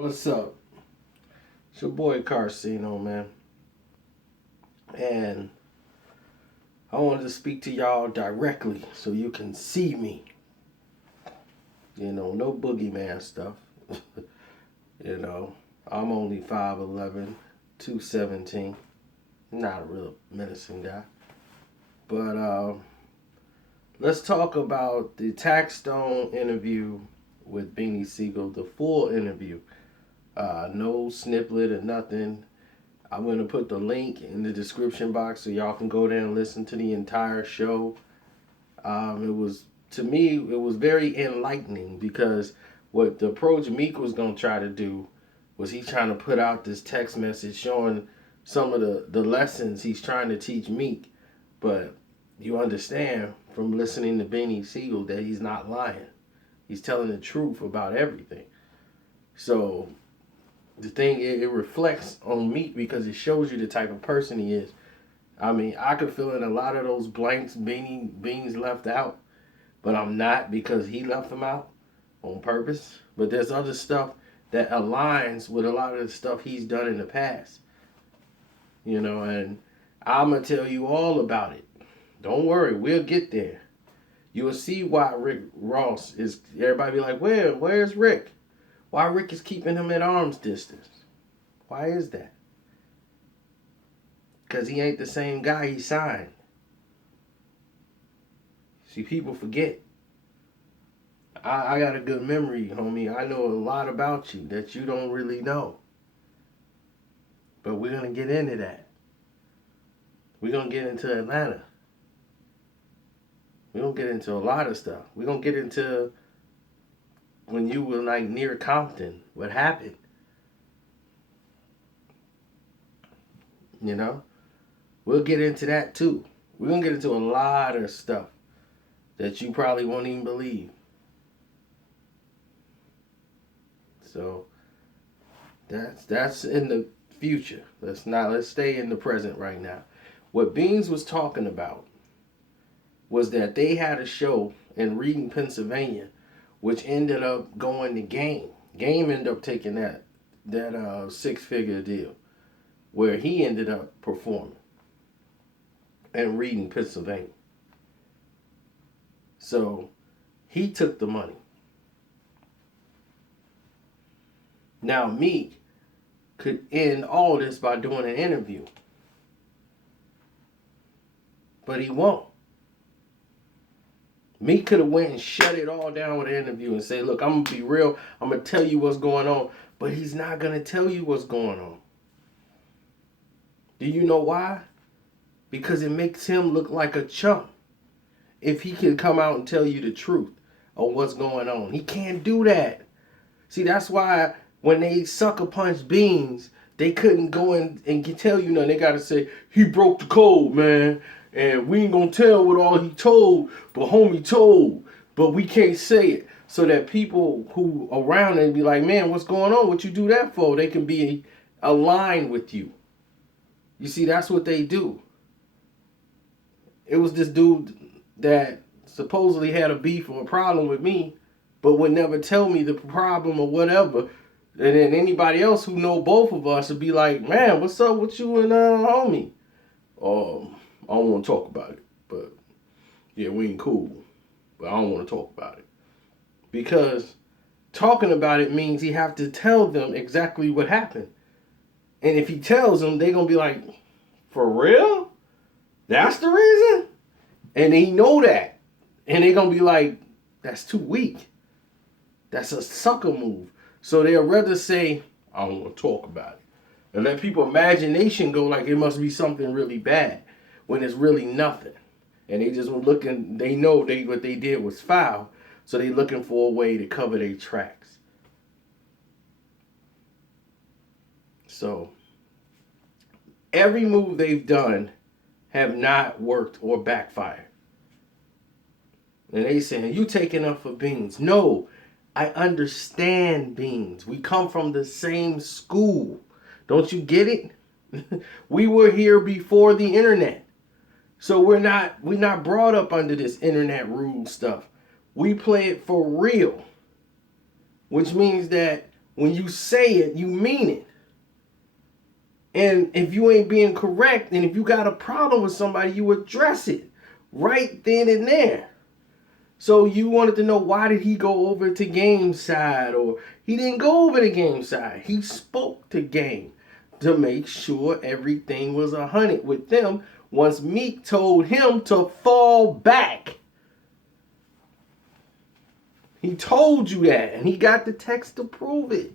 What's up? It's your boy Karceno, man. And I wanted to speak to y'all directly so you can see me. No boogeyman stuff. you know, I'm only 5'11", 217. Not a real menacing guy. But let's talk about the Taxstone interview with Beanie Sigel, the full interview. No sniplet or nothing. I'm going to put the link in the description box so y'all can go there and listen to the entire show. To me, it was very enlightening because what the approach Meek was going to try to do was he trying to put out this text message showing some of the lessons he's trying to teach Meek. But you understand from listening to Beanie Sigel that he's not lying. He's telling the truth about everything. So the thing, it reflects on Meek because it shows you the type of person he is. I mean, I could fill in a lot of those blanks Beans left out, but I'm not because he left them out on purpose. But there's other stuff that aligns with a lot of the stuff he's done in the past. And I'm going to tell you all about it. Don't worry, we'll get there. You'll see why Rick Ross is, everybody be like, where's Rick? Why Rick is keeping him at arm's distance? Why is that? Because he ain't the same guy he signed. See, people forget. I got a good memory, homie. I know a lot about you that you don't really know. But we're going to get into that. We're going to get into Atlanta. We're going to get into a lot of stuff. We're going to get into when you were like near Compton. What happened? We'll get into that too. We're going to get into a lot of stuff that you probably won't even believe. So that's in the future. Let's stay in the present right now. What Beans was talking about was that they had a show in Reading, Pennsylvania, which ended up going to Game. Game ended up taking that six-figure deal where he ended up performing in Reading, Pennsylvania. So he took the money. Now Meek could end all this by doing an interview. But he won't. Meek could have went and shut it all down with an interview and say, look, I'm going to be real. I'm going to tell you what's going on. But he's not going to tell you what's going on. Do you know why? Because it makes him look like a chump. If he can come out and tell you the truth of what's going on. He can't do that. See, that's why when they sucker punch Beans, they couldn't go in and tell you nothing. They got to say, he broke the code, man. And we ain't going to tell what all he told, but homie told. But we can't say it. So that people who around it be like, man, what's going on? What you do that for? They can be aligned with you. You see, that's what they do. It was this dude that supposedly had a beef or a problem with me, but would never tell me the problem or whatever. And then anybody else who know both of us would be like, man, what's up with you and homie? I don't want to talk about it, but yeah, we ain't cool. But I don't want to talk about it. Because talking about it means he have to tell them exactly what happened. And if he tells them, they're going to be like, for real? That's the reason? And they know that. And they're going to be like, that's too weak. That's a sucker move. So they'll rather say, I don't want to talk about it. And let people imagination go like it must be something really bad when it's really nothing. And they just were looking, they know what they did was foul. So they looking for a way to cover their tracks. So every move they've done have not worked or backfired. And they saying, you taking up for Beans. No, I understand Beans. We come from the same school. Don't you get it? We were here before the internet. So we're not brought up under this internet rule stuff. We play it for real. Which means that when you say it, you mean it. And if you ain't being correct, and if you got a problem with somebody, you address it right then and there. So you wanted to know, why did he go over to Game's side? Or he didn't go over to Game's side. He spoke to Game to make sure everything was 100 with them once Meek told him to fall back. He told you that, and he got the text to prove it.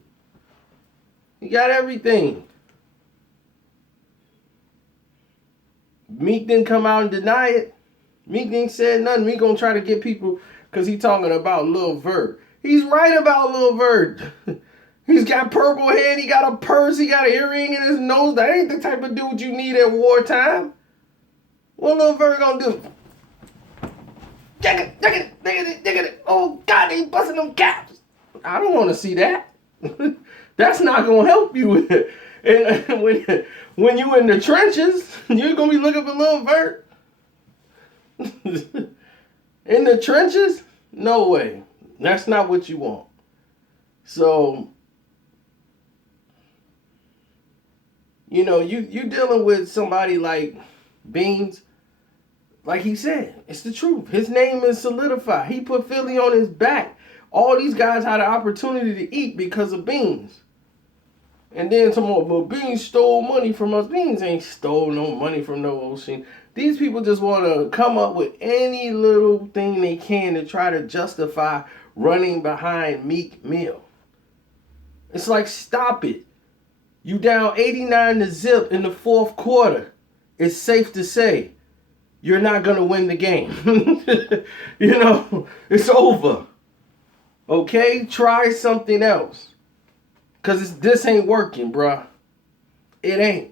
He got everything. Meek didn't come out and deny it. Meek ain't said nothing. Meek gonna try to get people, because he talking about Lil Vert. He's right about Lil Vert. He's got purple hair, he got a purse, he got an earring in his nose. That ain't the type of dude you need at wartime. What Lil Vert gonna do? Dig it. Oh God, they busting them caps. I don't want to see that. That's not gonna help you. And when you in the trenches, you're gonna be looking for Lil Vert. In the trenches? No way. That's not what you want. So, you dealing with somebody like Beans. Like he said, it's the truth. His name is solidified. He put Philly on his back. All these guys had an opportunity to eat because of Beans. And then tomorrow, but Beans stole money from us. Beans ain't stole no money from no ocean. These people just want to come up with any little thing they can to try to justify running behind Meek Mill. It's like, stop it. You down 89-0 in the fourth quarter. It's safe to say you're not going to win the game. It's over. Okay? Try something else. Because this ain't working, bruh. It ain't.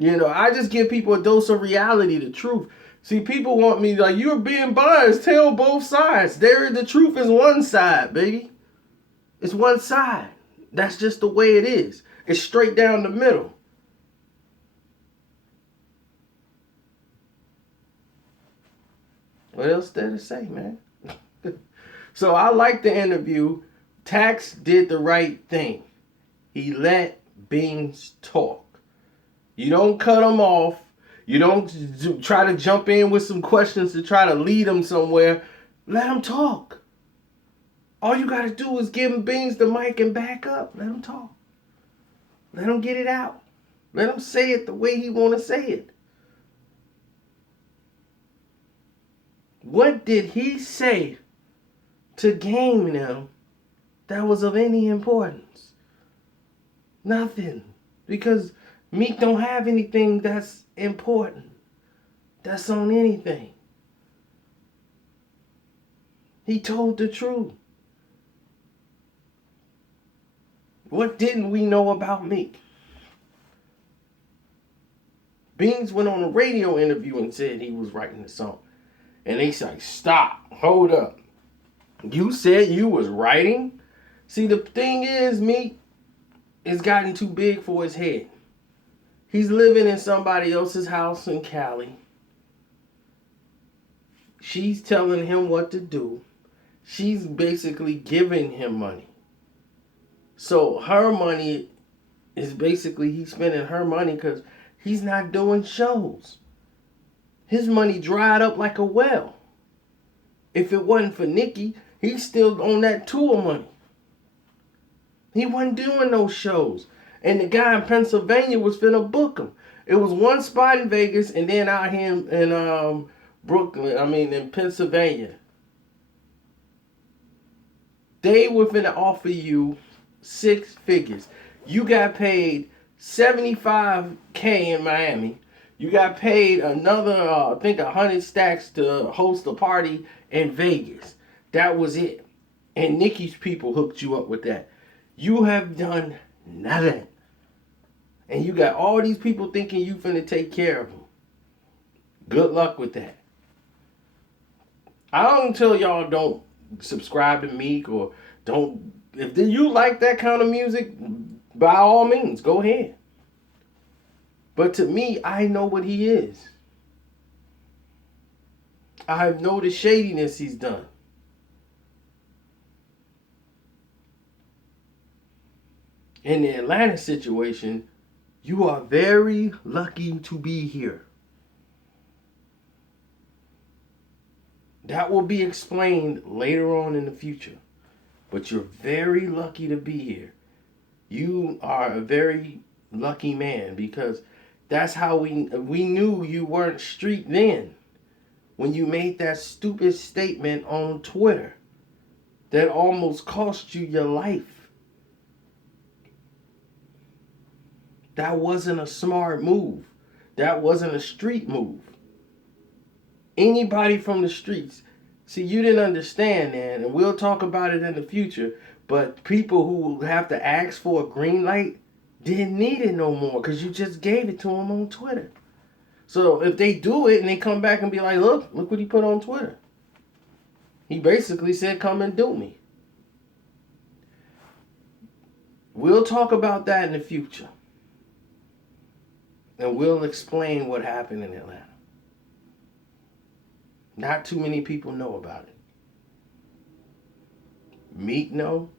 I just give people a dose of reality, the truth. See, people want me like, you're being biased. Tell both sides. The truth is one side, baby. It's one side. That's just the way it is. It's straight down the middle. What else there to say, man? So I like the interview. Tax did the right thing. He let Beans talk. You don't cut him off. You don't try to jump in with some questions to try to lead him somewhere. Let him talk. All you got to do is give him Beans the mic and back up. Let him talk. Let him get it out. Let him say it the way he want to say it. What did he say to Game now that was of any importance? Nothing. Because Meek don't have anything that's important. That's on anything. He told the truth. What didn't we know about Meek? Beans went on a radio interview and said he was writing the song. And they said, stop, hold up. You said you was writing? See, the thing is, Meek has gotten too big for his head. He's living in somebody else's house in Cali. She's telling him what to do. She's basically giving him money. So her money is basically, he's spending her money because he's not doing shows. His money dried up like a well. If it wasn't for Nicki, he's still on that tour money. He wasn't doing no shows. And the guy in Pennsylvania was finna book him. It was one spot in Vegas and then out here in in Pennsylvania. They were finna offer you 6 figures. You got paid $75K in Miami. You got paid another, I think 100 stacks to host a party in Vegas. That was it. And Nicki's people hooked you up with that. You have done nothing. And you got all these people thinking you finna take care of them. Good luck with that. I don't tell y'all don't subscribe to Meek or don't. If you like that kind of music, by all means, go ahead. But to me, I know what he is. I know the shadiness he's done. In the Atlanta situation, you are very lucky to be here. That will be explained later on in the future. But you're very lucky to be here. You are a very lucky man because that's how we knew you weren't street then. When you made that stupid statement on Twitter that almost cost you your life. That wasn't a smart move. That wasn't a street move. Anybody from the streets, see, you didn't understand that, and we'll talk about it in the future, but people who have to ask for a green light didn't need it no more because you just gave it to them on Twitter. So if they do it and they come back and be like, look what he put on Twitter. He basically said, come and do me. We'll talk about that in the future. And we'll explain what happened in Atlanta. Not too many people know about it. Meek know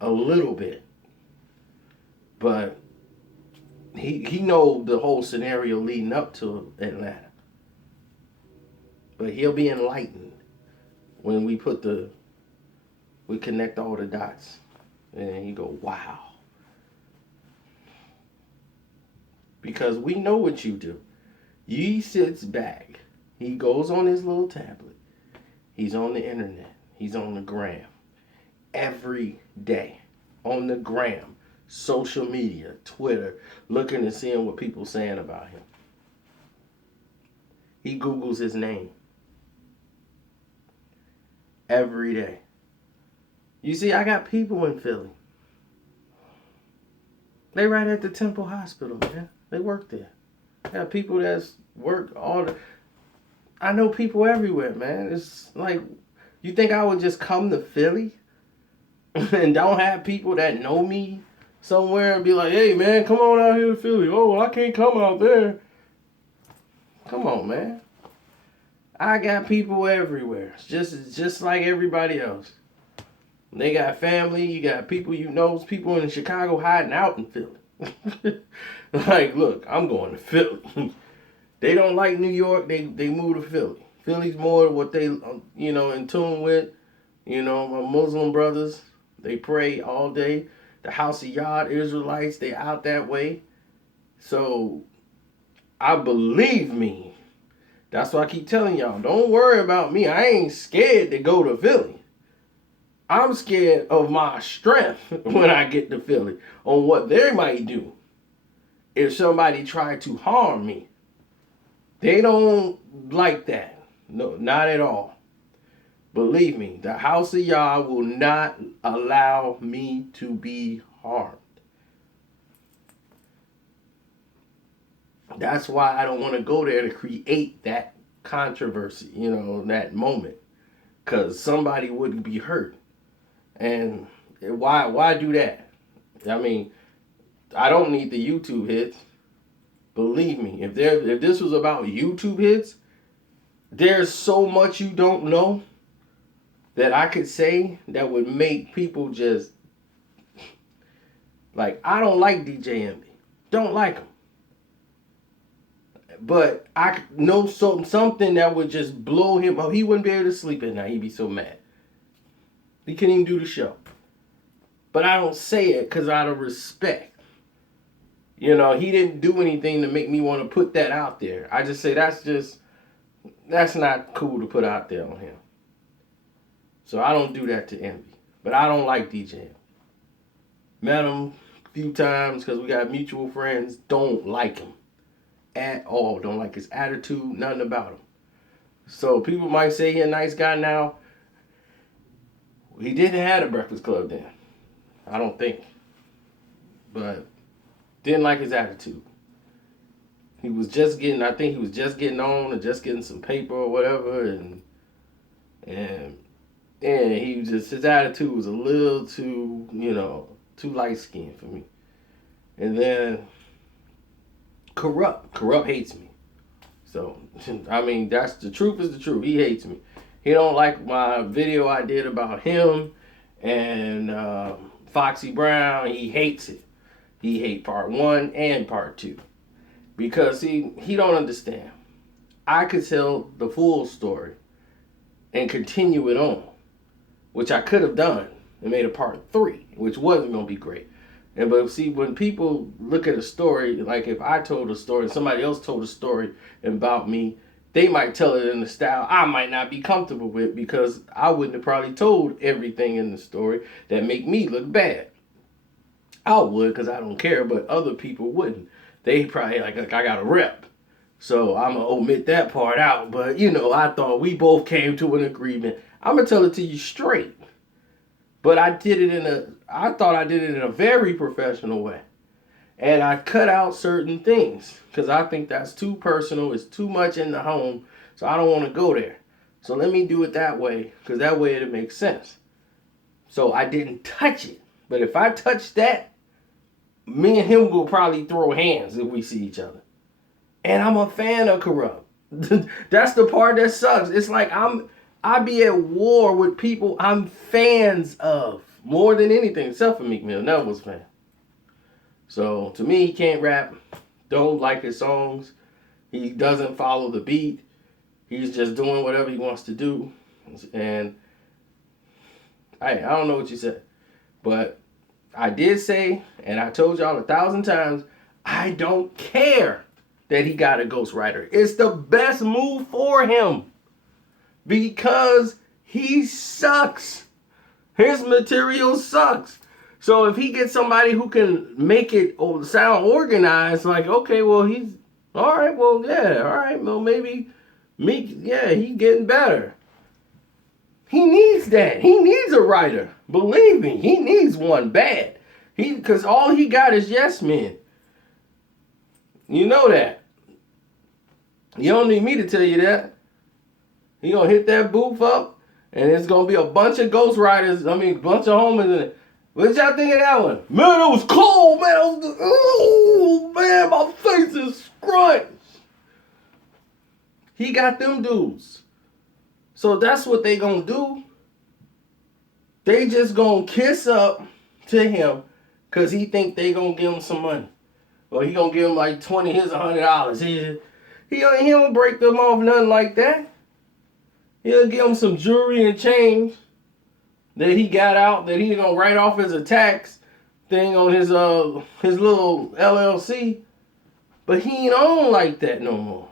a little bit. But he know the whole scenario leading up to Atlanta. But he'll be enlightened when we connect all the dots. And he go, wow. Because we know what you do. He sits back. He goes on his little tablet. He's on the internet. He's on the gram. Every day. On the gram. Social media. Twitter. Looking and seeing what people saying about him. He Googles his name. Every day. You see, I got people in Philly. They right at the Temple Hospital, man. They work there. I got people that's work I know people everywhere, man. It's like, you think I would just come to Philly and don't have people that know me somewhere and be like, hey, man, come on out here to Philly. Oh, I can't come out there. Come on, man. I got people everywhere. It's just like everybody else. They got family. You got people you know. People in Chicago hiding out in Philly. Like, look, I'm going to Philly. They don't like New York. They move to Philly. Philly's more what they, in tune with. My Muslim brothers, they pray all day. The House of Yah Israelites, they out that way. So, believe me. That's why I keep telling y'all, don't worry about me. I ain't scared to go to Philly. I'm scared of my strength when I get to Philly on what they might do if somebody tried to harm me. They don't like that. No, not at all. Believe me, the House of Yah will not allow me to be harmed. That's why I don't want to go there to create that controversy, that moment. Because somebody would be hurt. And why do that? I mean, I don't need the YouTube hits. Believe me, if this was about YouTube hits, there's so much you don't know that I could say that would make people just like, I don't like DJ Envy. Don't like him. But I know something that would just blow him up. He wouldn't be able to sleep at night. He'd be so mad. He couldn't even do the show. But I don't say it because out of respect. He didn't do anything to make me want to put that out there. I just say that's not cool to put out there on him. So I don't do that to Envy. But I don't like DJ. Met him a few times because we got mutual friends. Don't like him at all. Don't like his attitude, nothing about him. So people might say he's a nice guy now. He didn't have a Breakfast Club then. I don't think. But didn't like his attitude. He was just getting on and just getting some paper or whatever, and he was just, his attitude was a little too, too light skinned for me. And then Corrupt hates me. So, I mean, that's the truth is the truth. He hates me. He don't like my video I did about him and Foxy Brown, he hates it. He hate part 1 and part 2. Because, see, he don't understand. I could tell the full story and continue it on, which I could have done and made a part 3, which wasn't going to be great. But see, when people look at a story, like if I told a story and somebody else told a story about me, they might tell it in a style I might not be comfortable with, because I wouldn't have probably told everything in the story that make me look bad. I would, because I don't care, but other people wouldn't. They probably like I got a rep. So I'm going to omit that part out. But, I thought we both came to an agreement. I'm going to tell it to you straight. But I thought I did it in a very professional way. And I cut out certain things because I think that's too personal. It's too much in the home. So I don't want to go there. So let me do it that way, because that way it makes sense. So I didn't touch it. But if I touch that, me and him will probably throw hands if we see each other. And I'm a fan of Corrupt. That's the part that sucks. It's like I be at war with people I'm fans of more than anything, except for Meek Mill. Never was a fan. So to me, he can't rap. Don't like his songs. He doesn't follow the beat. He's just doing whatever he wants to do. And I don't know what you said, but I did say, and I told y'all 1,000 times, I don't care that he got a ghostwriter. It's the best move for him, because he sucks. His material sucks. So if he gets somebody who can make it sound organized, like, okay, well, he's, all right, well, yeah, all right, well, maybe Meek, yeah, he's getting better. He needs that. He needs a writer. Believe me, he needs one bad. Because all he got is yes men. You know that. You don't need me to tell you that. He gonna hit that booth up, and it's gonna be a bunch of ghostwriters. A bunch of homies in it. What y'all think of that one? Man, it was cold, man. Oh, man, my face is scrunched. He got them dudes. So that's what they gonna do. They just gonna kiss up to him because he think they gonna give him some money. Or he gonna give him like 20, here's $100. He don't break them off nothing like that. He'll give him some jewelry and change that he got out that he gonna write off as a tax thing on his little LLC. But he ain't on like that no more.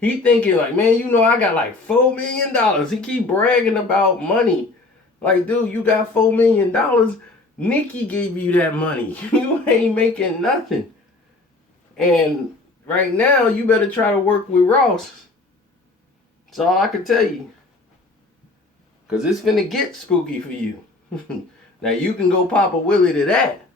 He thinking like, man, I got like $4 million. He keep bragging about money. Like, dude, you got $4 million. Nicki gave you that money. You ain't making nothing. And right now, you better try to work with Ross. That's all I can tell you. Because it's finna get spooky for you. Now, you can go pop a willy to that.